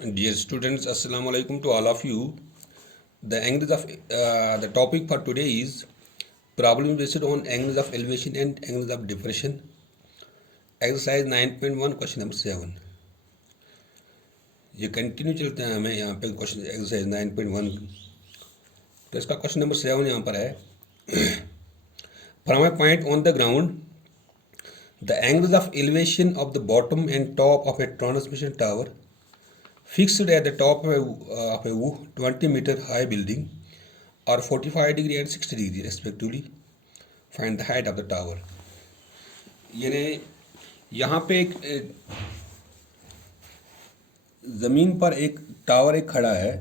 Dear students, Assalamu alaikum to all of you. The topic for today is problem based on angles of elevation and angles of depression. Exercise 9.1 question number 7. ये continue चलते हैं हमें यहाँ पे question exercise 9.1 तो इसका question number 7 यहाँ पर है from A point on the ground the angles of elevation of the bottom and top of A transmission tower fixed at the top of a 20-meter high building or 45 degree and 60 degree respectively. Find the height of the tower. यानी यहाँ पे एक ज़मीन पर एक tower एक खड़ा है।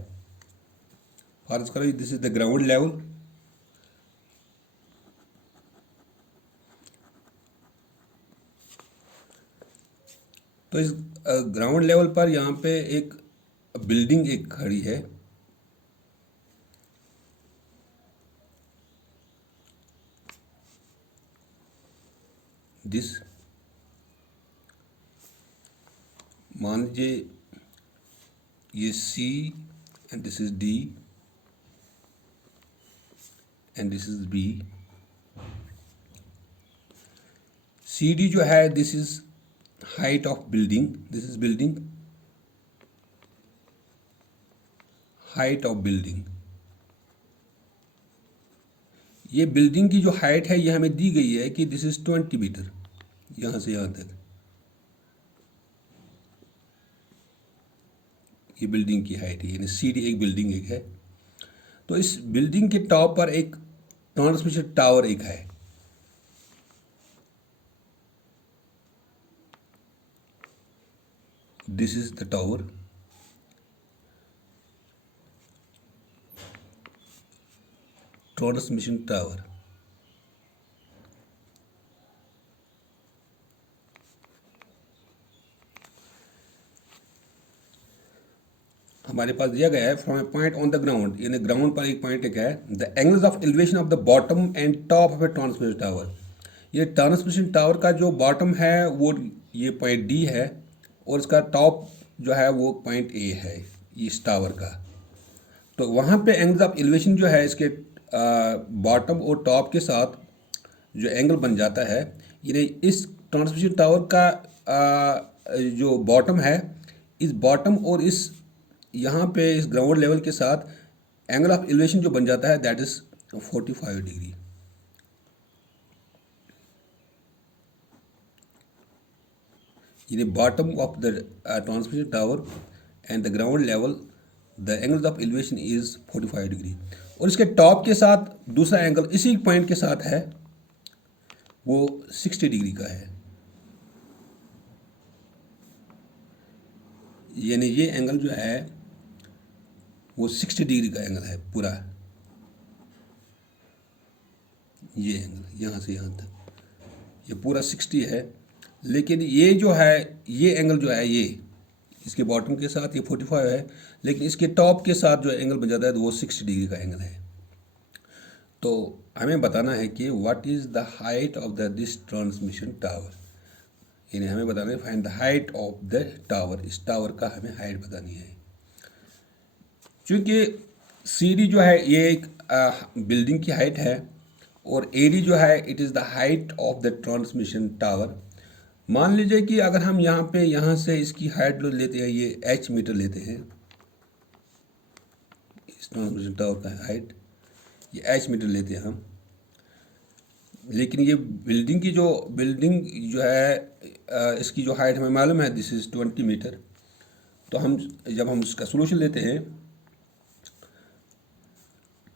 फर्ज करो this is the ground level. तो इस ग्राउंड लेवल पर यहाँ पे एक बिल्डिंग एक खड़ी है। दिस मान लीजिए ये C and this is D and this is B। CD जो है this is height of building, this is building, height of building. ये बिल्डिंग की जो हाइट है ये हमें दी गई है कि दिस इज 20 मीटर, यहां से यहां तक ये बिल्डिंग की हाइट है, यानी सीडी एक बिल्डिंग एक है। तो इस बिल्डिंग के टॉप पर एक ट्रांसमिशन टावर एक है। This is the tower. Transmission tower. हमारे पास दिया गया है from A point on the ground, यानी ग्राउंड पर एक पॉइंट एक है। The angles of elevation of the bottom and top of A transmission tower. ये ट्रांसमिशन टावर का जो बॉटम है वो ये पॉइंट डी है और इसका टॉप जो है वो पॉइंट ए है इस टावर का। तो वहाँ पे एंगल्स ऑफ एलिवेशन जो है इसके बॉटम और टॉप के साथ जो एंगल बन जाता है, यानी इस ट्रांसमिशन टावर का जो बॉटम है, इस बॉटम और इस यहाँ पे इस ग्राउंड लेवल के साथ एंगल ऑफ एलिवेशन जो बन जाता है दैट इज 45 डिग्री। यानी bottom of the transmission tower and the ground level the angle of elevation is 45 degree. और इसके टॉप के साथ दूसरा एंगल इसी पॉइंट के साथ है वो 60 डिग्री का है। यानी ये एंगल जो है वो 60 डिग्री का एंगल है पूरा। ये एंगल यहाँ से यहाँ तक ये पूरा 60 है, लेकिन ये जो है ये एंगल जो है ये इसके बॉटम के साथ ये 45 है, लेकिन इसके टॉप के साथ जो एंगल बन जाता है तो वो 60 डिग्री का एंगल है। तो हमें बताना है कि what is the height of the this transmission tower. यानी हमें बताना है find the height of the tower. इस टावर का हमें हाइट बतानी है। क्योंकि CD जो है ये एक बिल्डिंग की हाइट है और AD जो है it is the height of the transmission tower. मान लीजिए कि अगर हम यहाँ से इसकी हाइट लेते हैं, ये H मीटर लेते हैं, इस ट्रांसमिशन टावर का हाइट ये H मीटर लेते हैं हम, लेकिन ये बिल्डिंग जो है इसकी जो हाइट हमें मालूम है दिस इज़ 20 मीटर। तो हम जब हम इसका सोल्यूशन लेते हैं,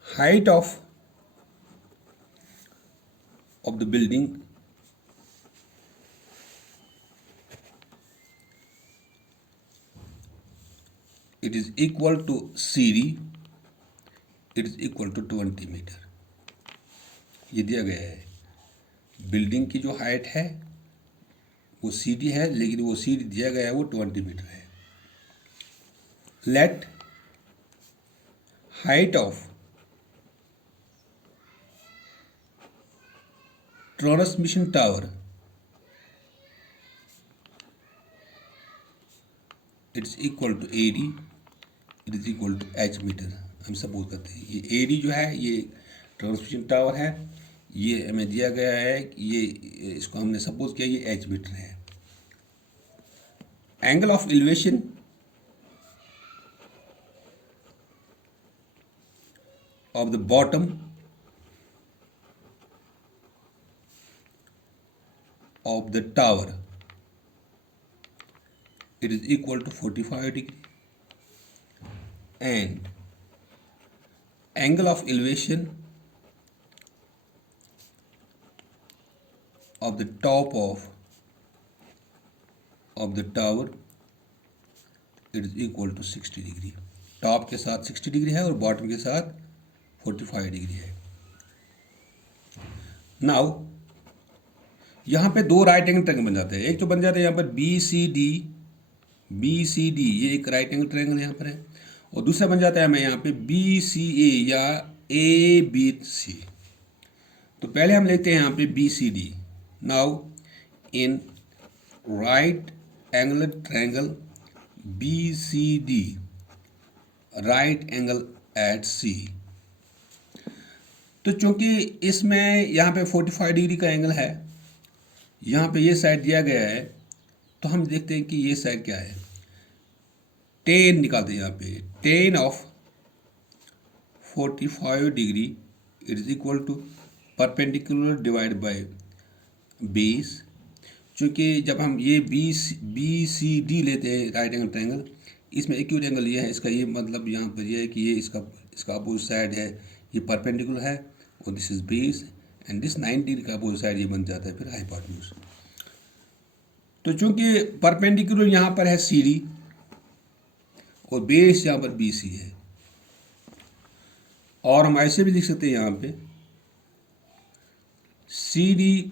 height of the building it is equal to CD, it is equal to 20 metre. ये दिया गया है। बिल्डिंग की जो हाइट है वो CD है, लेकिन वो CD दिया गया है वो 20 मीटर है। Let height of transmission tower it is equal to A D, it is equal to H metre. हम सपोज करते हैं ये ए डी जो है ये ट्रांसमिशन टावर है, ये हमें दिया गया है, ये इसको हमने सपोज किया ये एच मीटर है। Angle of elevation of the bottom of the tower, it is equal to 45 degree, and angle of elevation of the top of the tower, it is equal to 60 degree। Top के साथ 60 degree है और bottom के साथ 45 degree है। Now यहाँ पे दो राइट एंगल ट्रायंगल बन जाते हैं। एक तो बन जाता है यहाँ पर बी सी डी, ये एक राइट एंगल ट्रायंगल यहाँ पर है, और दूसरा बन जाता है हमें यहाँ पे बी सी ए या ए बी सी। तो पहले हम लेते हैं यहाँ पे B C D. Now in right angle triangle B C D, right angle at C. तो चूंकि इसमें यहाँ पे 45 डिग्री का एंगल है, यहाँ पे ये साइड दिया गया है, तो हम देखते हैं कि ये साइड क्या है। टेन निकालते हैं यहाँ पे, tan of 45 degree it is equal to perpendicular divide by base. चूँकि जब हम ये बी सी डी लेते हैं राइट एंगल ट्रायंगल, इसमें एक्यूट एंगल ये है, इसका ये मतलब यहाँ पर ये है कि ये इसका अपोजिट साइड है, ये परपेंडिकुलर है, और this is base, and this 90 degree का अपोजिट साइड ये बन जाता है फिर हाइपोटेन्यूज। तो चूंकि परपेंडिकुलर यहाँ पर है सी डी और बेस यहाँ पर बी सी है, और हम ऐसे भी लिख सकते हैं यहाँ पे C D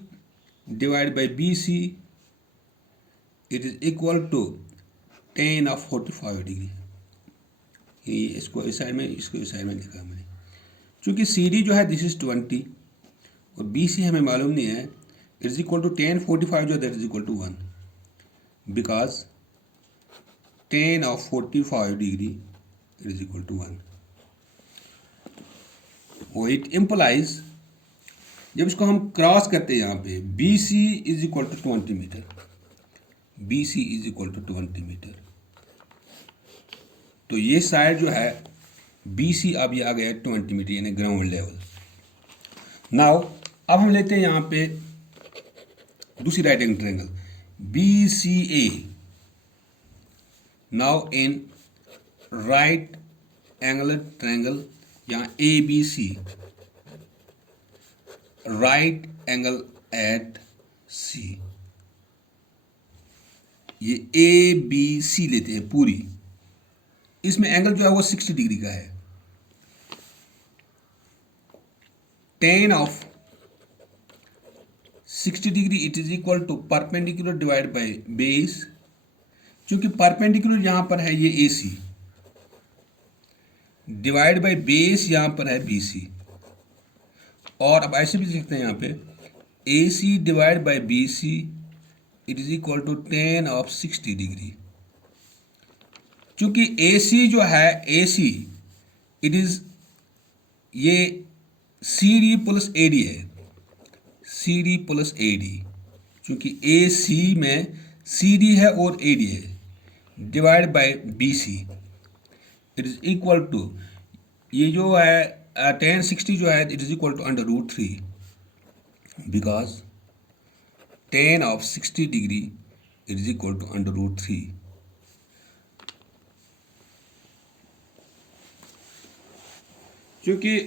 divide by B C it is equal to tan of 45 degree. ये इसको इस साइड में, इसको इस साइड में लिखा मैंने। चूँकि सी डी जो है दिस इज 20 और बी सी हमें मालूम नहीं है, इट इज इक्वल टू 10 45 जो that is equal to 1, because 10 of 45 degree it is equal to 1। और इट इम्प्लाइज जब इसको हम क्रॉस करते हैं यहाँ पे B C is equal to 20 metre, B C is equal to 20 metre. तो ये साइड जो है बी सी अब ये आ गया 20 मीटर यानी ग्राउंड लेवल। नाउ अब हम लेते हैं यहाँ पे दूसरी right angle triangle B C A. Now in right angle triangle यहाँ A B C, right angle at C, ये ए बी सी लेते हैं पूरी, इसमें एंगल जो है वो 60 डिग्री का है। 10 of 60 degree it is equal to perpendicular divide by base. क्योंकि परपेंडिकुलर यहां पर है ये A C, divide by base यहां पर है बी सी, और अब ऐसे भी लिख सकते हैं यहाँ पे A C divide by B C it is equal to 10 of 60 degree. चूंकि ए सी जो है ए सी इट इज ये C D plus A D है, C D plus A D. चूंकि ए सी में सी डी है और ए डी है, divide by B C it is equal to ये जो है 1060 जो है it is equal to under root 3, because 10 of 60 degree it is equal to under root 3। क्योंकि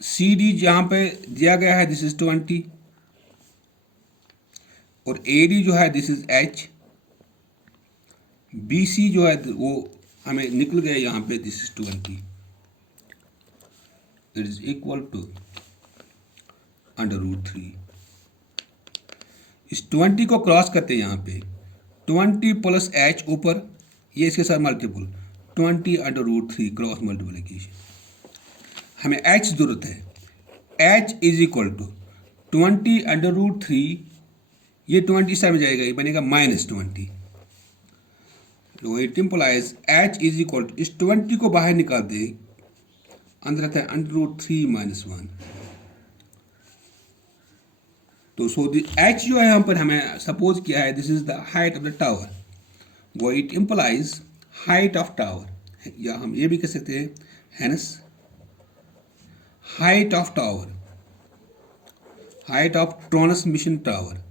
सी डी जहाँ पे दिया गया है दिस इज 20 और ए डी जो है this is H, B C जो है वो हमें निकल गया यहाँ पे this is 20, it is equal to under root 3। इस 20 को क्रॉस करते हैं यहाँ पे 20 प्लस एच ऊपर, ये इसके साथ multiple 20 under root 3 cross multiplication. हमें एच जरूरत है, H is equal to 20 under root 3, ये 20 इस साइड में जाएगा, ये बनेगा -20 तो it implies H is equal to, इस 20 को बाहर निकाल दे, अंदर आता है √3 - 1। तो सो द एच जो है यहाँ पर हमें सपोज किया है, this is the height of the tower, वो it implies height of tower, या हम ये भी कह सकते हैं hence height of tower, height of transmission tower.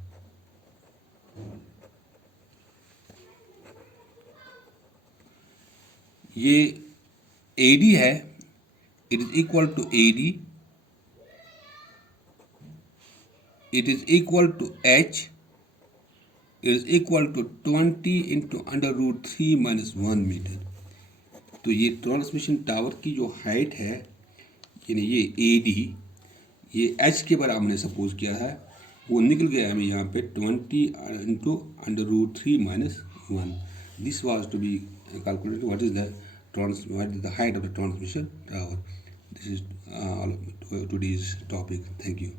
ये AD है, it is equal to AD, it is equal to h, it is equal to 20 into √3 - 1 metre. तो ये ट्रांसमिशन टावर की जो हाइट है, यानी ये AD, ये h के बराबर हमने सपोज किया है, वो निकल गया हमें यहाँ पे 20 into √3 - 1। This was to be calculated what is the height of the transmission tower. This is all today's topic. Thank you.